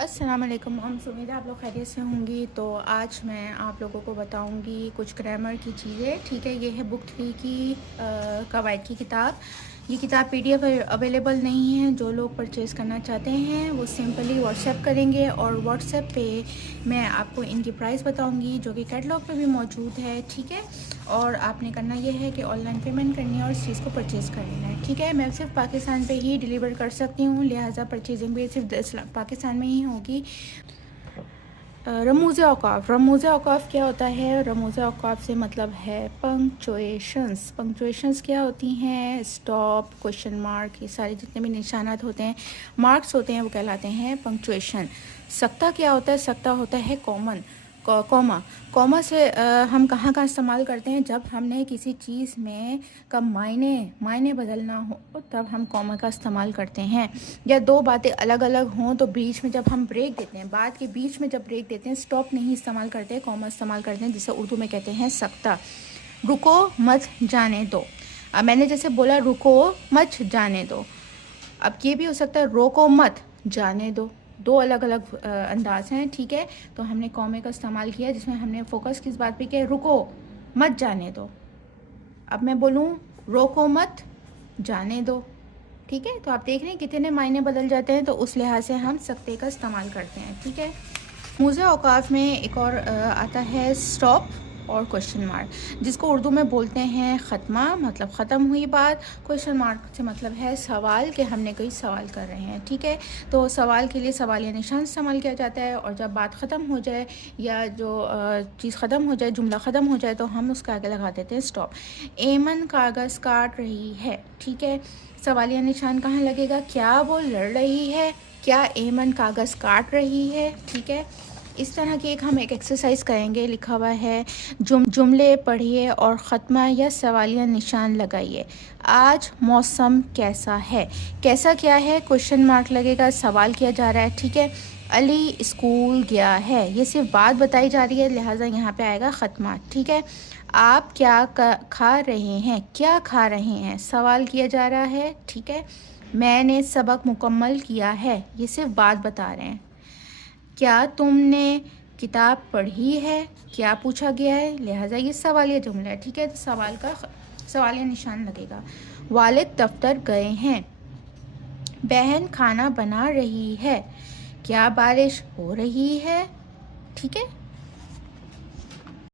अस्सलाम वालेकुम। उम्मीद है आप लोग खैरियत से होंगी। तो आज मैं आप लोगों को बताऊंगी कुछ ग्रामर की चीज़ें। ठीक है, ये है बुक 3 की कवायद की किताब। ये किताब पीडीएफ अवेलेबल नहीं है। जो लोग परचेज़ करना चाहते हैं वो सिंपली व्हाट्सएप करेंगे और व्हाट्सएप पे मैं आपको इनकी प्राइस बताऊंगी जो कि कैटलॉग पे भी मौजूद है। ठीक है, और आपने करना ये है कि ऑनलाइन पेमेंट करनी है और इस चीज़ को परचेज़ कर लेना है। ठीक है, मैं सिर्फ पाकिस्तान पे ही डिलीवर कर सकती हूँ, लिहाजा परचेजिंग भी सिर्फ पाकिस्तान में ही होगी। रमूज़ औक़ाफ़। रमूज़ औक़ाफ़ क्या होता है? रमूज़ औक़ाफ़ से मतलब है पंक्चुएशंस। पंक्चुएशंस क्या होती हैं? स्टॉप, क्वेश्चन मार्क, ये सारे जितने भी निशानात होते हैं, मार्क्स होते हैं, वो कहलाते हैं पंक्चुएशन। सख्ता क्या होता है? सख्ता होता है कॉमा। कॉमा से हम कहाँ इस्तेमाल करते हैं? जब हमने किसी चीज़ में का मायने बदलना हो तब हम कॉमा का इस्तेमाल करते हैं। या दो बातें अलग अलग हों तो बीच में जब हम ब्रेक देते हैं, बात के बीच में जब ब्रेक देते हैं, स्टॉप नहीं इस्तेमाल करते, कॉमा इस्तेमाल करते हैं, जिसे उर्दू में कहते हैं सख्ता। रुको मत जाने दो। अब मैंने जैसे बोला रुको मत जाने दो, अब ये भी हो सकता है रोको मत जाने दो। दो अलग अलग अंदाज हैं। ठीक है, तो हमने कॉमे का इस्तेमाल किया जिसमें हमने फोकस किस बात पे किया? रुको मत जाने दो। अब मैं बोलूँ रोको मत जाने दो। ठीक है, तो आप देख रहे हैं कितने मायने बदल जाते हैं, तो उस लिहाज से हम सख्ते का इस्तेमाल करते हैं। ठीक है, मुझे औकाफ में एक और आता है स्टॉप और क्वेश्चन मार्क, जिसको उर्दू में बोलते हैं ख़त्मा, मतलब ख़त्म हुई बात। क्वेश्चन मार्क से मतलब है सवाल, कि हमने कोई सवाल कर रहे हैं। ठीक है, तो सवाल के लिए सवालिया निशान इस्तेमाल किया जाता है, और जब बात ख़त्म हो जाए या जो चीज़ ख़त्म हो जाए, जुमला ख़त्म हो जाए, तो हम उसका आगे लगा देते हैं स्टॉप। एमन कागज़ काट रही है। ठीक है, सवालिया निशान कहाँ लगेगा? क्या वो लड़ रही है? क्या एमन कागज़ काट रही है? ठीक है, इस तरह की हम एक एक्सरसाइज करेंगे। लिखा हुआ है जुमले पढ़िए और ख़त्मा या सवालिया निशान लगाइए। आज मौसम कैसा है? कैसा क्या है? क्वेश्चन मार्क लगेगा, सवाल किया जा रहा है। ठीक है, अली स्कूल गया है, ये सिर्फ बात बताई जा रही है, लिहाजा यहाँ पे आएगा ख़त्मा। ठीक है, आप क्या खा रहे हैं? क्या खा रहे हैं? सवाल किया जा रहा है। ठीक है, मैंने सबक मुकम्मल किया है, ये सिर्फ बात बता रहे हैं। क्या तुमने किताब पढ़ी है? क्या पूछा गया है, लिहाजा ये सवालिया जुमला है। ठीक है, तो सवाल का सवालिया निशान लगेगा। वालिद दफ्तर गए हैं। बहन खाना बना रही है। क्या बारिश हो रही है? ठीक है,